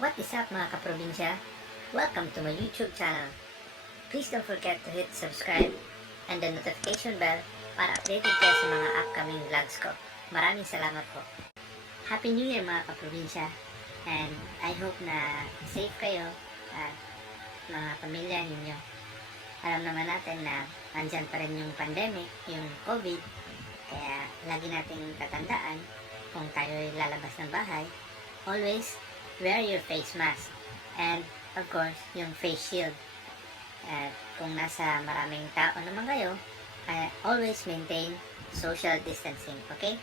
What is up mga kaprobinsya? Welcome to my YouTube channel. Please don't forget to hit subscribe and the notification bell para updated kayo sa mga upcoming vlogs ko. Maraming salamat po. Happy New Year mga kaprobinsya, and I hope na safe kayo at mga pamilya ninyo. Alam naman natin na andyan pa rin yung pandemic, yung COVID, kaya lagi nating tatandaan kung tayo'y lalabas ng bahay, always wear your face mask and of course yung face shield. At kung nasa maraming tao naman kayo, always maintain social distancing, okay?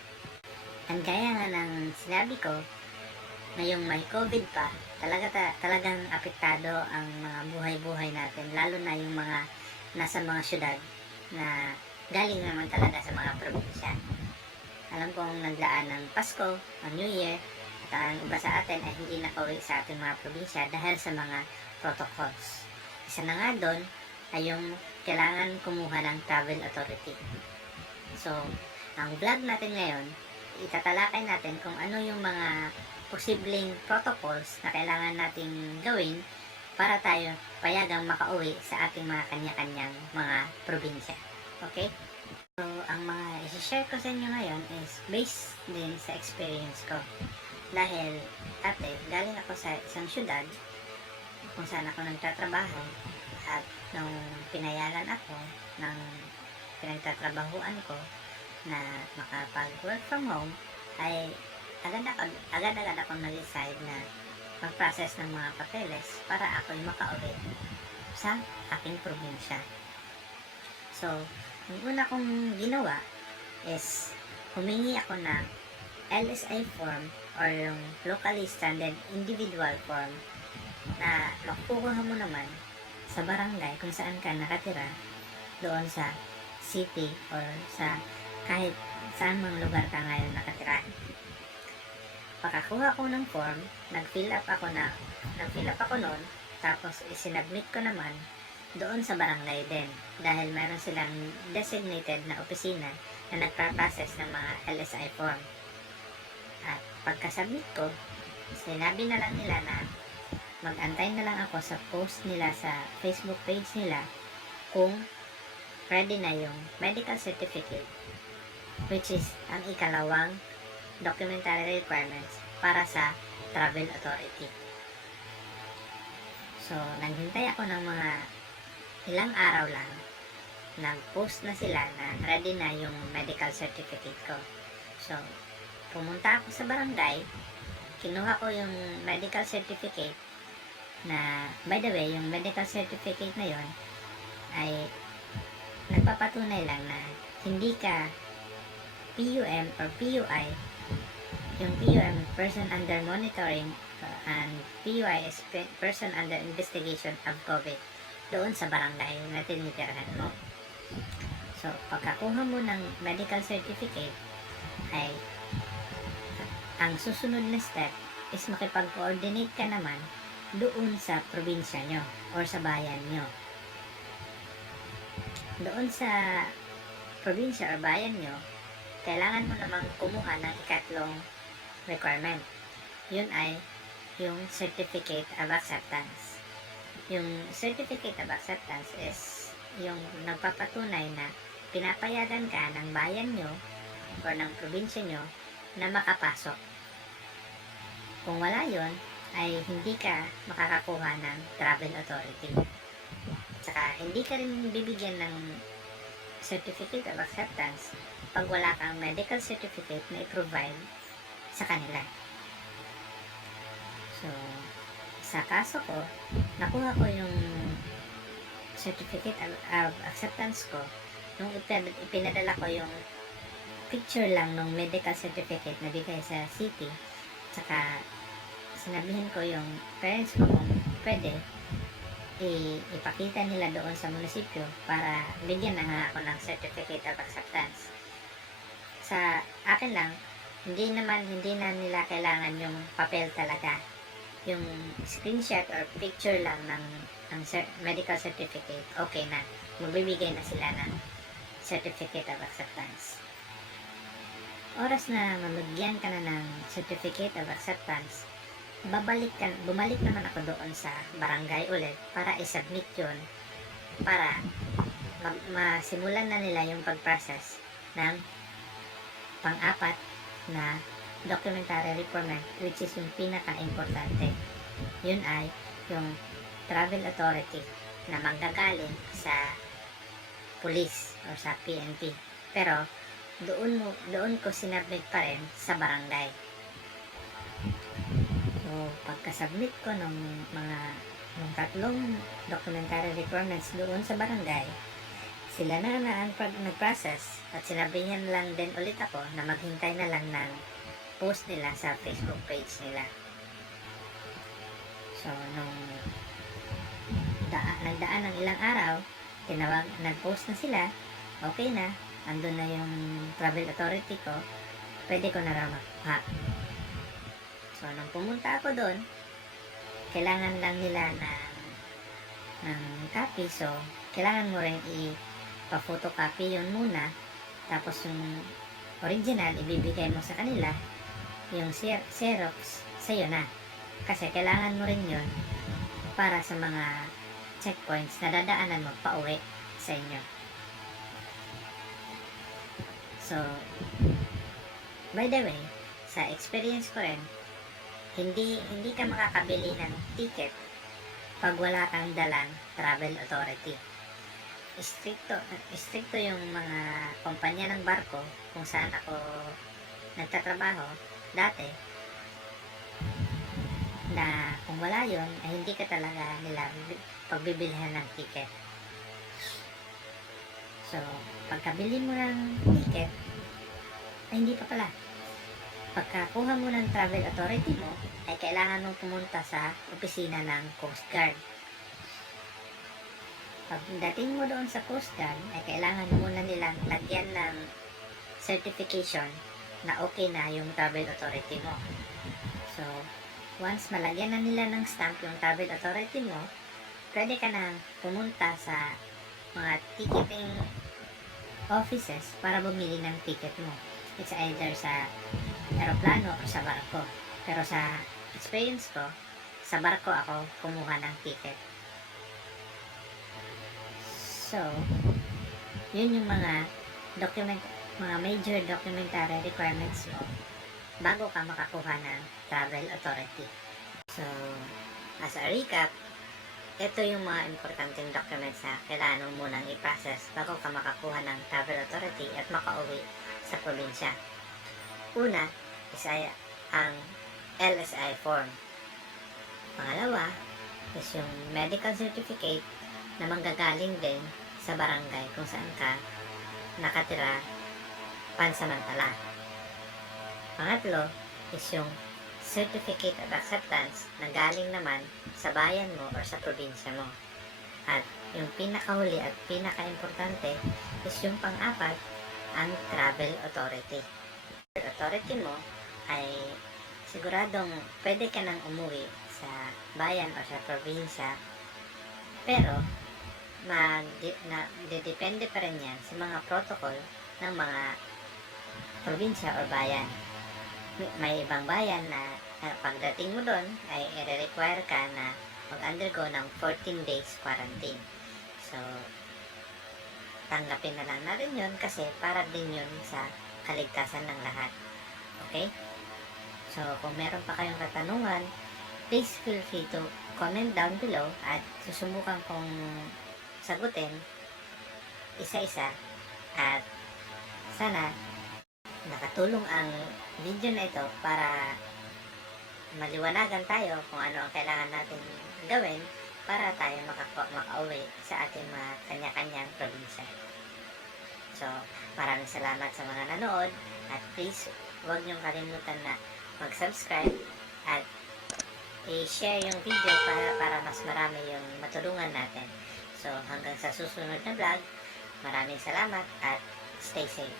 And gaya nga ng sinabi ko, ngayong may COVID pa, talagang apektado ang mga buhay-buhay natin, lalo na yung mga nasa mga syudad na galing naman talaga sa mga probinsya. Alam kong naglaan ng Pasko, ang New Year, at ang iba sa atin ay hindi nakauwi sa ating mga probinsya dahil sa mga protocols. Isa na nga doon ay yung kailangan kumuha ng travel authority. So, ang vlog natin ngayon, itatalakay natin kung ano yung mga posibleng protocols na kailangan nating gawin para tayo payagang makauwi sa ating mga kanya-kanyang mga probinsya. Okay? So, ang mga isi-share ko sa inyo ngayon is based din sa experience ko. Dahil dati, galing ako sa isang syudad kung saan ako nagtatrabaho, at nung pinayagan ako ng pinagtatrabahuan ko na makapag-work from home, ay agad-agad ako nag-decide na mag-process ng mga papeles para ako'y makauwi sa aking probinsya. So, yung una kong ginawa is humingi ako ng LSI form or yung locally standard individual form na makukuha mo naman sa barangay kung saan ka nakatira, doon sa city or sa kahit saan mang lugar ka ngayon nakatira. Pagkakuha ko ng form, nag-fill up ako noon, tapos isinabmit ko naman doon sa barangay din dahil meron silang designated na opisina na nagpa-process ng mga LSI form. At pagkasabit ko, sinabi na lang nila na mag-antay na lang ako sa post nila sa Facebook page nila kung ready na yung medical certificate, which is ang ikalawang documentary requirements para sa travel authority. So, naghintay ako ng mga ilang araw lang, nag-post na sila na ready na yung medical certificate ko. So, pumunta ako sa barangay, kinuha ko yung medical certificate na, by the way, yung medical certificate na yon ay nagpapatunay lang na hindi ka PUM or PUI. Yung PUM, person under monitoring, and PUI is person under investigation of COVID doon sa barangay na tinitirahan mo. So, pagkakuha mo ng medical certificate ay ang susunod na step is makipag-coordinate ka naman doon sa probinsya nyo or sa bayan nyo. Doon sa probinsya or bayan nyo, kailangan mo namang kumuha ng ikatlong requirement. Yun ay yung Certificate of Acceptance. Yung Certificate of Acceptance is yung nagpapatunay na pinapayagan ka ng bayan nyo or ng probinsya nyo na makapasok. Kung wala yon, ay hindi ka makakakuha ng travel authority. Saka hindi ka rin bibigyan ng certificate of acceptance pag wala kang medical certificate na i-provide sa kanila. So, sa kaso ko, nakuha ko yung certificate of acceptance ko nung ipinadala ko yung picture lang ng medical certificate na bigay sa city, saka sinabihin ko yung parents ko kung pwede ipakita nila doon sa munisipyo para bigyan na nga ako ng certificate of acceptance. Sa akin lang, hindi na nila kailangan yung papel talaga. Yung screenshot or picture lang ng medical certificate, okay na. Magbibigay na sila ng certificate of acceptance. Oras na mamagyan ka na ng certificate of acceptance, bumalik naman ako doon sa barangay ulit para i-submit yun para masimulan na nila yung pag-process ng pang-apat na documentary requirement, which is yung pinaka-importante. Yun ay yung travel authority na manggagaling sa police o sa PNP. Pero doon ko sinabit pa rin sa barangay. So pagka-submit ko ng tatlong documentary requirements doon sa barangay, sila na ang nag-process at sinabihan lang din ulit ako na maghintay na lang ng post nila sa Facebook page nila. So nung nagdaan ng ilang araw, nag-post na sila, okay na, andun na yung travel authority ko, pwede ko na raw makuha. So nung pumunta ako doon, kailangan lang nila ng copy, so kailangan mo rin ipa-photocopy yun muna, tapos yung original ibibigay mo sa kanila, yung Xerox sa'yo na, kasi kailangan mo rin yun para sa mga checkpoints na dadaanan mo pa uwi sa inyo. So by the way, sa experience ko rin, hindi ka makakabili ng ticket pag wala kang dalang travel authority. Stricto yung mga kumpanya ng barko kung saan ako nagtatrabaho dati, na kung wala yun, ay hindi ka talaga nila pagbibilhan ng ticket. So pagkabili mo ng ticket, ay hindi pa pala. Pagkakuha mo ng travel authority mo, ay kailangan mong pumunta sa opisina ng Coast Guard. Pagdating mo doon sa Coast Guard, ay kailangan muna nilang lagyan ng certification na okay na yung travel authority mo. So once malagyan na nila ng stamp yung travel authority mo, pwede ka na pumunta sa mga ticketing offices para bumili ng ticket mo. It's either sa aeroplano o sa barko. Pero sa experience ko, sa barko ako kumuha ng ticket. So yun yung mga major documentary requirements mo bago ka makakuha ng travel authority. So as a recap, ito yung mga importanteng documents na kailangan mo munang i-process bago ka makakuha ng travel authority at makauwi sa probinsya. Una is ang LSI form. Pangalawa is yung medical certificate na manggagaling din sa barangay kung saan ka nakatira pansamantala. Pangatlo is yung certificate of acceptance na galing naman sa bayan mo or sa probinsya mo. At yung pinakahuli at pinaka-importante is yung pang-apat, ang travel authority. Travel authority mo ay siguradong pwede ka nang umuwi sa bayan o sa probinsya, pero depende pa rin yan sa mga protocol ng mga probinsya o bayan. May ibang bayan na pagdating mo doon ay i-require ka na mag-undergo ng 14 days quarantine. So tanggapin na lang natin yun kasi para din yun sa kaligtasan ng lahat. Okay? So kung meron pa kayong katanungan, please feel free to comment down below at susubukan kong sagutin isa-isa, at sana nakatulong ang video na ito para maliwanagan tayo kung ano ang kailangan natin gawin para tayo makauwi sa ating mga kanya-kanyang probinsya. So maraming salamat sa mga nanood, at please huwag niyong kalimutan na mag-subscribe at i-share yung video para mas marami yung matulungan natin. So hanggang sa susunod na vlog, maraming salamat at stay safe.